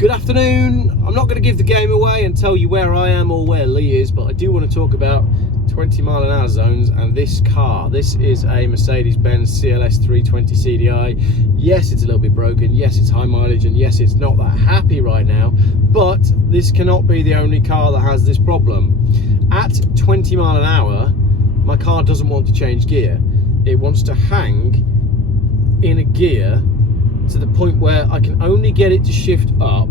Good afternoon. I'm not going to give the game away and tell you where I am or where Lee is, but I do want to talk about 20-mile-an-hour zones and this car. This is a Mercedes-Benz CLS 320 CDI. Yes, it's a little bit broken. Yes, it's high mileage, and yes, it's not that happy right now, but this cannot be the only car that has this problem. At 20 mile an hour, my car doesn't want to change gear. It wants to hang in a gear to the point where I can only get it to shift up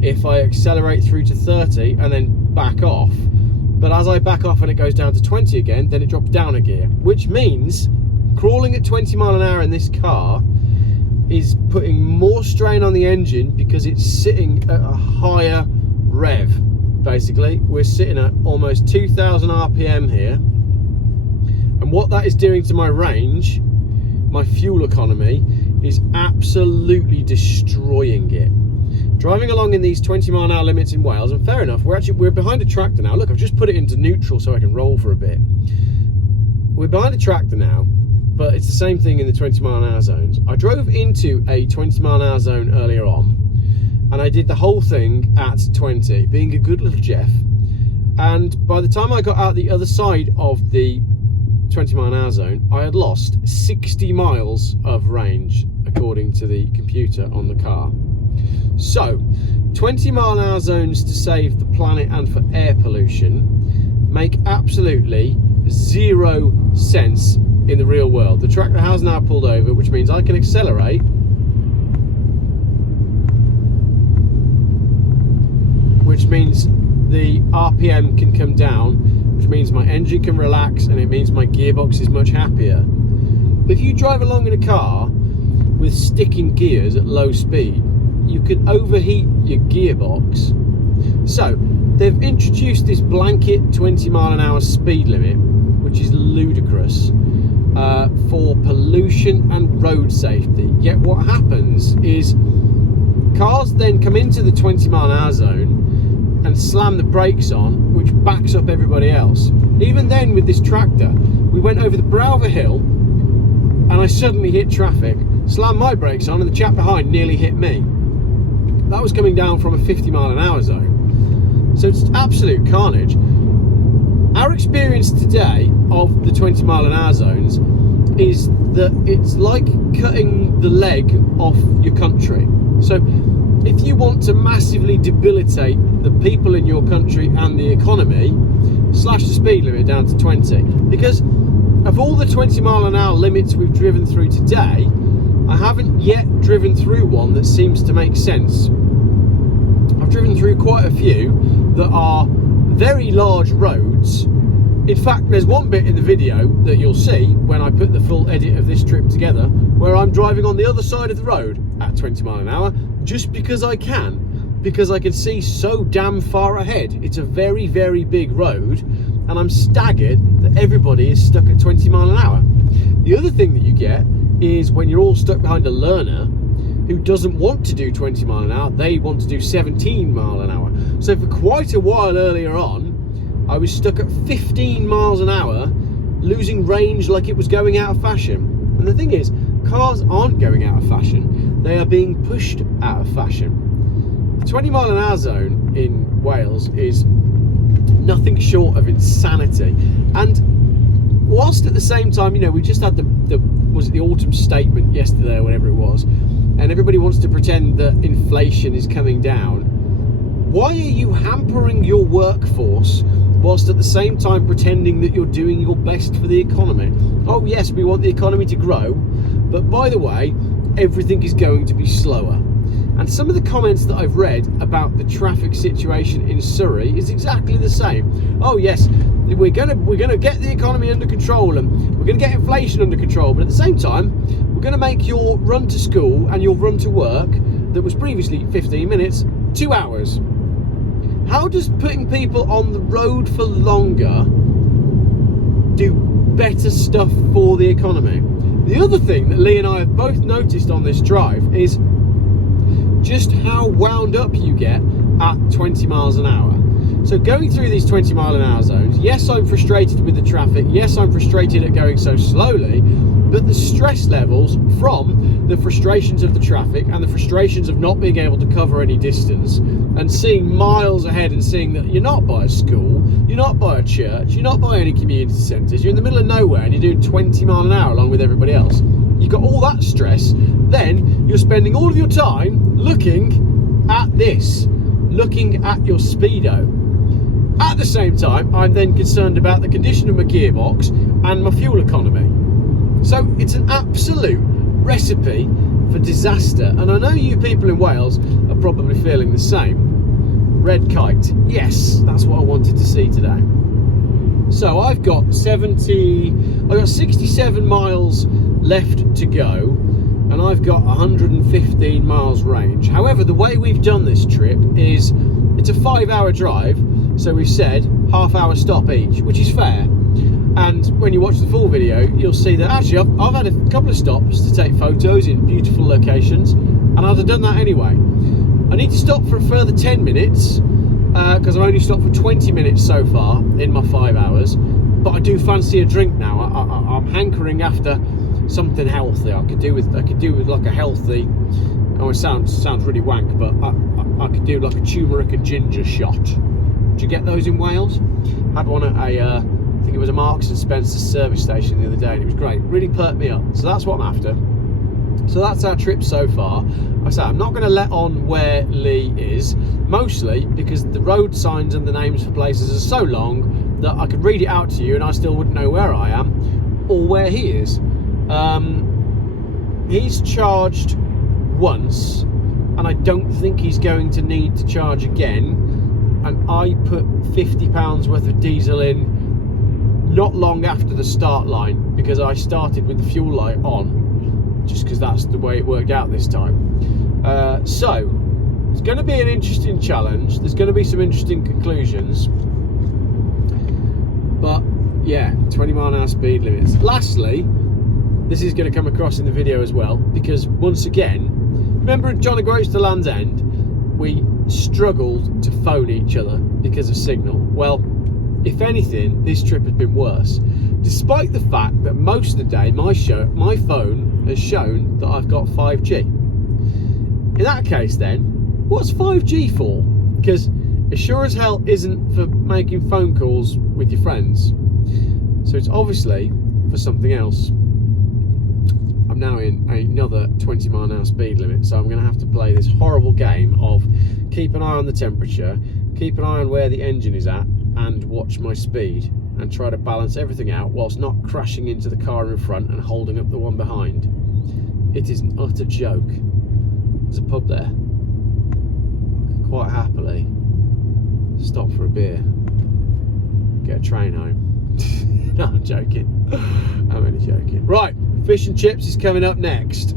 if I accelerate through to 30 and then back off. But as I back off and it goes down to 20 again, then it drops down a gear, which means crawling at 20 mile an hour in this car is putting more strain on the engine because it's sitting at a higher rev. Basically, we're sitting at almost 2,000 RPM here. And what that is doing to my range, my fuel economy, is absolutely destroying it. Driving along in these 20 mile an hour limits in Wales, and fair enough, we're behind a tractor now. Look, I've just put it into neutral so I can roll for a bit. We're behind a tractor now, but it's the same thing in the 20 mile an hour zones. I drove into a 20 mile an hour zone earlier on, and I did the whole thing at 20, being a good little Jeff. And by the time I got out the other side of the 20 mile an hour zone, I had lost 60 miles of range, according to the computer on the car. So 20 mile an hour zones to save the planet and for air pollution make absolutely zero sense in the real world. The tractor has now pulled over, which means I can accelerate which means the RPM can come down, which means my engine can relax, and it means my gearbox is much happier. But if you drive along in a car with sticking gears at low speed, you can overheat your gearbox. So they've introduced this blanket 20 mile an hour speed limit, which is ludicrous, for pollution and road safety. Yet what happens is cars then come into the 20 mile an hour zone and slam the brakes on, which backs up everybody else. Even then, with this tractor, we went over the brow of a hill and I suddenly hit traffic, slammed my brakes on, and the chap behind nearly hit me. That was coming down from a 50 mile an hour zone. So it's absolute carnage. Our experience today of the 20 mile an hour zones is that it's like cutting the leg off your country. So if you want to massively debilitate the people in your country and the economy, slash the speed limit down to 20. Because of all the 20 mile an hour limits we've driven through today, I haven't yet driven through one that seems to make sense. I've driven through quite a few that are very large roads. In fact, there's one bit in the video that you'll see when I put the full edit of this trip together where I'm driving on the other side of the road at 20 mile an hour just because I can see so damn far ahead. It's a very, very big road, and I'm staggered that everybody is stuck at 20 mile an hour. The other thing that you get is when you're all stuck behind a learner who doesn't want to do 20 mile an hour, they want to do 17 mile an hour. So for quite a while earlier on, I was stuck at 15 miles an hour, losing range like it was going out of fashion. And the thing is, cars aren't going out of fashion, they are being pushed out of fashion. The 20 mile an hour zone in Wales is nothing short of insanity. And whilst at the same time, you know, we just had the autumn statement yesterday or whatever it was, and everybody wants to pretend that inflation is coming down. Why are you hampering your workforce whilst at the same time pretending that you're doing your best for the economy? Oh yes, we want the economy to grow, but by the way, everything is going to be slower. And some of the comments that I've read about the traffic situation in Surrey is exactly the same. Oh yes, we're gonna get the economy under control, and we're gonna get inflation under control, but at the same time, we're gonna make your run to school and your run to work that was previously 15 minutes, 2 hours. How does putting people on the road for longer do better stuff for the economy? The other thing that Lee and I have both noticed on this drive is just how wound up you get at 20 miles an hour. So going through these 20 mile an hour zones, yes, I'm frustrated with the traffic, yes, I'm frustrated at going so slowly, but the stress levels from the frustrations of the traffic and the frustrations of not being able to cover any distance, and seeing miles ahead and seeing that you're not by a school, you're not by a church, you're not by any community centres, you're in the middle of nowhere and you're doing 20 mile an hour along with everybody else. You've got all that stress, then you're spending all of your time looking at this, looking at your speedo. At the same time, I'm then concerned about the condition of my gearbox and my fuel economy. So it's an absolute recipe for disaster, and I know you people in Wales are probably feeling the same. Red kite, yes, that's what I wanted to see today. So I've got 67 miles left to go, and I've got 115 miles range. However, the way we've done this trip is it's a 5-hour drive, so we've said half-hour stop each, which is fair. And when you watch the full video, you'll see that actually I've had a couple of stops to take photos in beautiful locations, and I'd have done that anyway. I need to stop for a further 10 minutes because I've only stopped for 20 minutes so far in my 5 hours, but I do fancy a drink now. I'm hankering after something healthy. I could do with like a healthy, oh, it sounds really wank, but I could do like a turmeric and ginger shot. Do you get those in Wales? Had one at I think it was a Marks and Spencer service station the other day, and it was great. Really perked me up. So that's what I'm after. So that's our trip so far. I say I'm not going to let on where Lee is, mostly because the road signs and the names for places are so long that I could read it out to you and I still wouldn't know where I am or where he is. He's charged once, and I don't think he's going to need to charge again. And I put £50 worth of diesel in not long after the start line, because I started with the fuel light on, just because that's the way it worked out this time. So it's going to be an interesting challenge. There's going to be some interesting conclusions, but yeah, 20 mile an hour speed limits. Lastly, this is going to come across in the video as well, because once again, remember at John O'Groats to Land's End, we struggled to phone each other because of signal. Well, if anything, this trip has been worse, despite the fact that most of the day my phone has shown that I've got 5G. In that case then, what's 5G for? Because it sure as hell isn't for making phone calls with your friends. So it's obviously for something else. I'm now in another 20 mile an hour speed limit, so I'm going to have to play this horrible game of keep an eye on the temperature, keep an eye on where the engine is at, and watch my speed, and try to balance everything out whilst not crashing into the car in front and holding up the one behind. It is an utter joke. There's a pub there. I could quite happily stop for a beer, get a train home. No, I'm joking. I'm only joking. Right, fish and chips is coming up next.